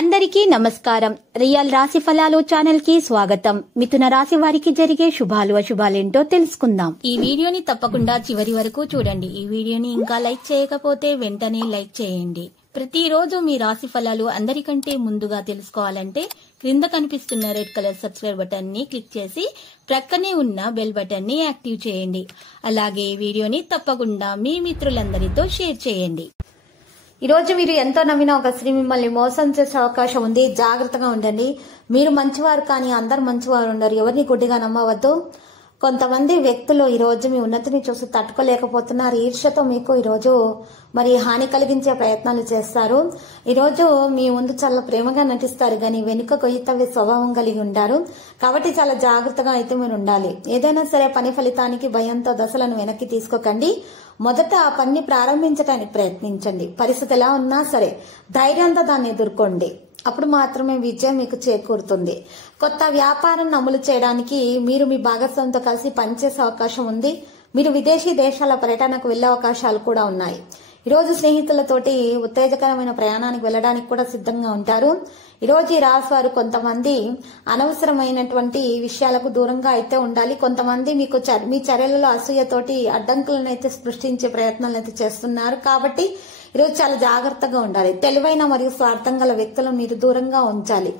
అందరికీ నమస్కారం. రియల్ రాశి ఫలాలు ఛానల్ కి స్వాగతం. మిథున రాశి వారికి జరిగే శుభాలు అశుభాలేంటో తెలుసుకుందాం. ఈ వీడియోని తప్పకుండా చివరి వరకు చూడండి. ఈ వీడియోని ఇంకా లైక్ చేయకపోతే వెంటనే లైక్ చేయండి. ప్రతిరోజు మీ రాశి ఫలాలు అందరికంటే ముందుగా తెలుసుకోవాలంటే క్రింద కనిపిస్తున్న రెడ్ కలర్ సబ్స్క్రైబ్ బటన్ ని క్లిక్ చేసి ప్రక్కనే ఉన్న బెల్ బటన్ ని యాక్టివ్ చేయండి. అలాగే ఈ వీడియోని తప్పకుండా మీ మిత్రులందరితో షేర్ చేయండి. ఈ రోజు మీరు ఎంతో నమ్మిన ఒక స్త్రీ మిమ్మల్ని మోసం చేసే అవకాశం ఉంది. జాగ్రత్తగా ఉండండి. మీరు మంచివారు కానీ అందరు మంచివారు ఉండరు. ఎవరిని గుడ్డిగా నమ్మవద్దు. కొంతమంది వ్యక్తులు ఈ రోజు మీ ఉన్నతిని చూసి తట్టుకోలేకపోతున్నారు. ఈర్ష్యతో మీకు ఈ రోజు మరి హాని కలిగించే ప్రయత్నాలు చేస్తారు. ఈ రోజు మీ ముందు చాలా ప్రేమగా నటిస్తారు కానీ వెనుక కొయ్యతవ్వే స్వభావం కలిగి ఉంటారు. కాబట్టి చాలా జాగ్రత్తగా అయితే మీరు ఉండాలి. ఏదైనా సరే పని ఫలితానికి భయంతో దశలను వెనక్కి తీసుకోకండి. మొదట ఆ పని ప్రారంభించడానికి ప్రయత్నించండి. పరిస్థితి ఎలా ఉన్నా సరే ధైర్యంతో దాన్ని ఎదుర్కోండి. అప్పుడు మాత్రమే విజయం మీకు చేకూరుతుంది. కొత్త వ్యాపారాన్ని అమలు చేయడానికి మీరు మీ భాగస్వామితో కలిసి పనిచేసే అవకాశం ఉంది. మీరు విదేశీ దేశాల పర్యటనకు వెళ్లే అవకాశాలు కూడా ఉన్నాయి. ఈరోజు స్నేహితులతోటి ఉత్తేజకరమైన ప్రయాణానికి వెళ్లడానికి కూడా సిద్ధంగా ఉంటారు. ఈరోజు ఈ రాశి వారు కొంతమంది అనవసరమైనటువంటి విషయాలకు దూరంగా అయితే ఉండాలి. కొంతమంది మీకు మీ చర్యలలో అసూయతోటి అడ్డంకులను అయితే సృష్టించే ప్రయత్నాలు అయితే చేస్తున్నారు. కాబట్టి ఈరోజు చాలా జాగ్రత్తగా ఉండాలి. తెలివైన మరియు స్వార్థం గల వ్యక్తులను మీరు దూరంగా ఉంచాలి.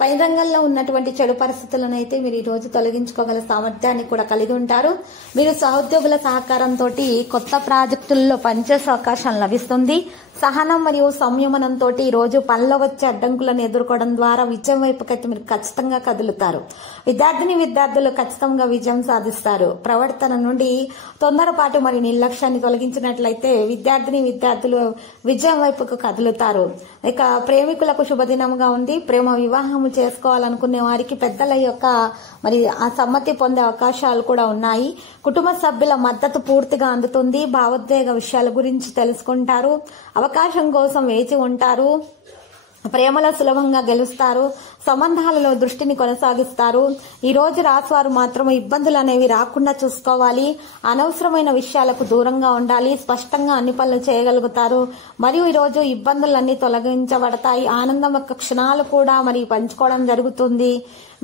పై రంగంలో ఉన్నటువంటి చెడు పరిస్థితులను అయితే మీరు ఈ రోజు తొలగించుకోగల సామర్థ్యాన్ని కూడా కలిగి ఉంటారు. మీరు సహోద్యోగుల సహకారంతో కొత్త ప్రాజెక్టుల్లో పనిచేసే అవకాశం లభిస్తుంది. సహనం మరియు సంయమనంతో ఈ రోజు పనిలో వచ్చే అడ్డంకులను ఎదుర్కోవడం ద్వారా విజయం వైపుకైతే మీరు ఖచ్చితంగా కదులుతారు. విద్యార్థులు ఖచ్చితంగా విజయం సాధిస్తారు. ప్రవర్తన నుండి తొందరపాటు మరియు నిర్లక్ష్యాన్ని తొలగించినట్లయితే విద్యార్థులు విజయం వైపుకు కదులుతారు. ఇక ప్రేమికులకు శుభదినంగా ఉంది. ప్రేమ వివాహం చేసుకోవాలనుకునే వారికి పెద్దల యొక్క మరి ఆ సమ్మతి పొందే అవకాశాలు కూడా ఉన్నాయి. కుటుంబ సభ్యుల మద్దతు పూర్తిగా అందుతుంది. భావోద్వేగ విషయాల గురించి తెలుసుకుంటారు. అవకాశం కోసం వేచి ఉంటారు. ప్రేమలో సులభంగా గెలుస్తారు. సంబంధాలలో దృష్టిని కొనసాగిస్తారు. ఈ రోజు రాశివారు మాత్రం ఇబ్బందులు అనేవి రాకుండా చూసుకోవాలి. అనవసరమైన విషయాలకు దూరంగా ఉండాలి. స్పష్టంగా అన్ని పనులు చేయగలుగుతారు. మరియు ఈ రోజు ఇబ్బందులన్నీ తొలగించబడతాయి. ఆనందం యొక్క క్షణాలు కూడా మరి పంచుకోవడం జరుగుతుంది.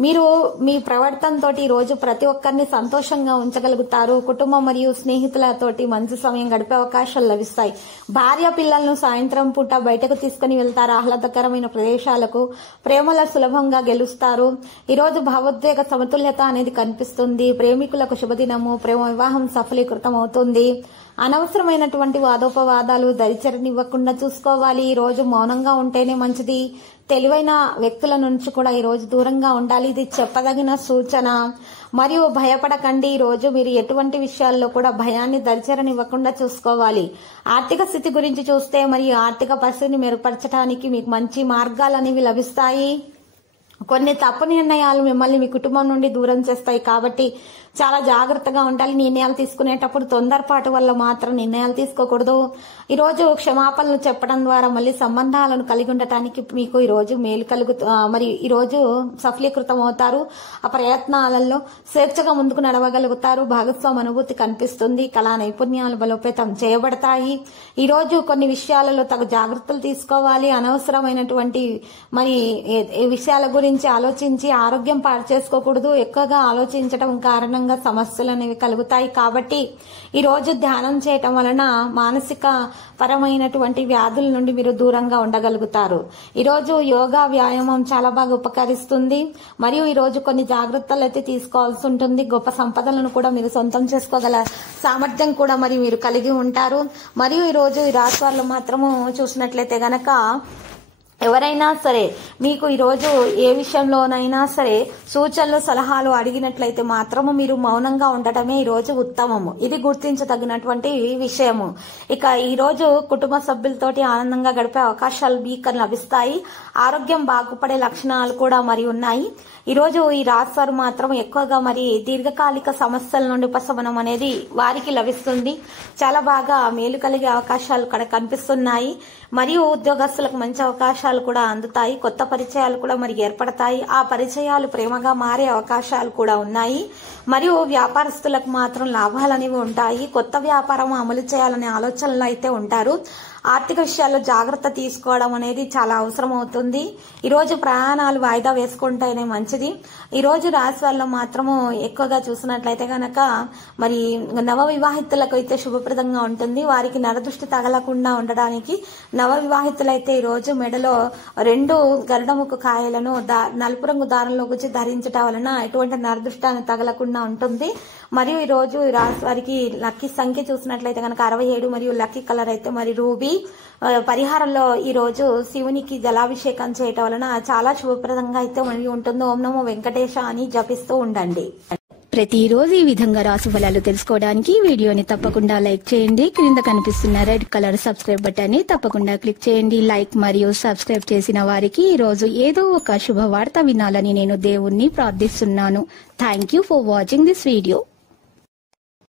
మీరు మీ ప్రవర్తనతో ఈ రోజు ప్రతి ఒక్కరిని సంతోషంగా ఉంచగలుగుతారు. కుటుంబం మరియు స్నేహితులతోటి మంచి సమయం గడిపే అవకాశాలు లభిస్తాయి. భార్య పిల్లలను సాయంత్రం పూట బయటకు తీసుకుని వెళ్తారు. ఆహ్లాదకరమైన ప్రదేశాలకు. ప్రేమలో సులభంగా గెలుస్తారు. ఈ రోజు భావోద్వేగ సమతుల్యత అనేది కనిపిస్తుంది. ప్రేమికులకు శుభదినము. ప్రేమ వివాహం సఫలీకృతం అవుతుంది. అనవసరమైనటువంటి వాదోపవాదాలు దరిచరనివ్వకుండా చూసుకోవాలి. ఈ రోజు మౌనంగా ఉంటేనే మంచిది. తెలివైన వ్యక్తుల నుంచి కూడా ఈ రోజు దూరంగా ఉండాలి. ఇది చెప్పదగిన సూచన. మరియు భయపడకండి. ఈ రోజు మీరు ఎటువంటి విషయాల్లో కూడా భయాన్ని దరిచేరనివ్వకుండా చూసుకోవాలి. ఆర్థిక స్థితి గురించి చూస్తే మరియు ఆర్థిక పరిస్థితిని మెరుగుపరచడానికి మీకు మంచి మార్గాలు అనేవి లభిస్తాయి. కొన్ని తప్పు నిర్ణయాలు మిమ్మల్ని మీ కుటుంబం నుండి దూరం చేస్తాయి. కాబట్టి చాలా జాగ్రత్తగా ఉండాలి. నిర్ణయాలు తీసుకునేటప్పుడు తొందరపాటు వల్ల మాత్రం నిర్ణయాలు తీసుకోకూడదు. ఈ రోజు క్షమాపణలు చెప్పడం ద్వారా మళ్ళీ సంబంధాలను కలిగి ఉండటానికి మీకు ఈ రోజు మేలు మరి ఈ రోజు సఫలీకృతం అవుతారు. ఆ ప్రయత్నాలలో స్వేచ్ఛగా ముందుకు నడవగలుగుతారు. భాగస్వామి అనుభూతి కనిపిస్తుంది. కళా నైపుణ్యాలు బలోపేతం చేయబడతాయి. ఈ రోజు కొన్ని విషయాలలో తగు జాగ్రత్తలు తీసుకోవాలి. అనవసరమైనటువంటి మరి విషయాల గురించి ఆలోచించి ఆరోగ్యం పాడు చేసుకోకూడదు. ఎక్కువగా ఆలోచించడం కారణంగా సమస్యలు అనేవి కలుగుతాయి. కాబట్టి ఈ రోజు ధ్యానం చేయటం వలన మానసిక పరమైనటువంటి వ్యాధుల నుండి మీరు దూరంగా ఉండగలుగుతారు. ఈ రోజు యోగా వ్యాయామం చాలా బాగా ఉపకరిస్తుంది. మరియు ఈ రోజు కొన్ని జాగ్రత్తలు అయితే తీసుకోవాల్సి ఉంటుంది. గొప్ప సంపదలను కూడా మీరు సొంతం చేసుకోగల సామర్థ్యం కూడా మరి మీరు కలిగి ఉంటారు. మరియు ఈ రోజు ఈ రాశి వాళ్ళు మాత్రము చూసినట్లయితే గనక ఎవరైనా సరే మీకు ఈరోజు ఏ విషయంలోనైనా సరే సూచనలు సలహాలు అడిగినట్లయితే మాత్రము మీరు మౌనంగా ఉండటమే ఈరోజు ఉత్తమము. ఇది గుర్తించదగినటువంటి విషయము. ఇక ఈరోజు కుటుంబ సభ్యులతోటి ఆనందంగా గడిపే అవకాశాలు మీకు లభిస్తాయి. ఆరోగ్యం బాగుపడే లక్షణాలు కూడా మరి ఉన్నాయి. ఈరోజు ఈ రాశి వారు మాత్రం ఎక్కువగా మరి దీర్ఘకాలిక సమస్యల నుండి ఉపశమనం అనేది వారికి లభిస్తుంది. చాలా బాగా మేలు కలిగే అవకాశాలు ఇక్కడ కనిపిస్తున్నాయి. మరియు ఉద్యోగస్తులకు మంచి అవకాశాలు కూడా అందుతాయి. కొత్త పరిచయాలు కూడా మరి ఏర్పడతాయి. ఆ పరిచయాలు ప్రేమగా మారే అవకాశాలు కూడా ఉన్నాయి. మరియు వ్యాపారస్తులకు మాత్రం లాభాలు అనేవి ఉంటాయి. కొత్త వ్యాపారం అమలు చేయాలనే ఆలోచనలు అయితే ఉంటారు. ఆర్థిక విషయాల్లో జాగ్రత్త తీసుకోవడం అనేది చాలా అవసరం అవుతుంది. ఈ రోజు ప్రయాణాలు వాయిదా వేసుకుంటేనే మంచిది. ఈ రోజు రాశి వల్ల మాత్రము ఎక్కువగా చూసినట్లయితే గనక మరి నవ వివాహితులకు అయితే శుభప్రదంగా ఉంటుంది. వారికి నరదృష్టి తగలకుండా ఉండడానికి నవ వివాహితులైతే ఈ రోజు మెడలో 2 గరుడముఖ కాయలను నలుపు రంగు దారంలో గుచ్చి ధరించడం వలన ఎటువంటి నరదృష్టాన్ని తగలకుండా ఉంటుంది. మరియు ఈ రోజు రాశి వారికి లక్కీ సంఖ్య చూసినట్లయితే కనుక 67 మరియు లక్కీ కలర్ అయితే మరి రూబీ. పరిహారంలో ఈ రోజు శివునికి జలాభిషేకం చేయటం వలన చాలా శుభప్రదంగా అయితే ఉంటుంది. ఓం నమో వెంకటేశ అని జపిస్తూ ఉండండి. ప్రతిరోజు ఈ విధంగా రాశి ఫలాలు తెలుసుకోవడానికి వీడియోని తప్పకుండా లైక్ చేయండి. క్రింద కనిపిస్తున్న రెడ్ కలర్ సబ్స్క్రైబ్ బటన్ ని తప్పకుండా క్లిక్ చేయండి. లైక్ మరియు సబ్స్క్రైబ్ చేసిన వారికి ఈ రోజు ఏదో ఒక శుభవార్త వినాలని నేను దేవుణ్ణి ప్రార్థిస్తున్నాను. Thank you for watching this video.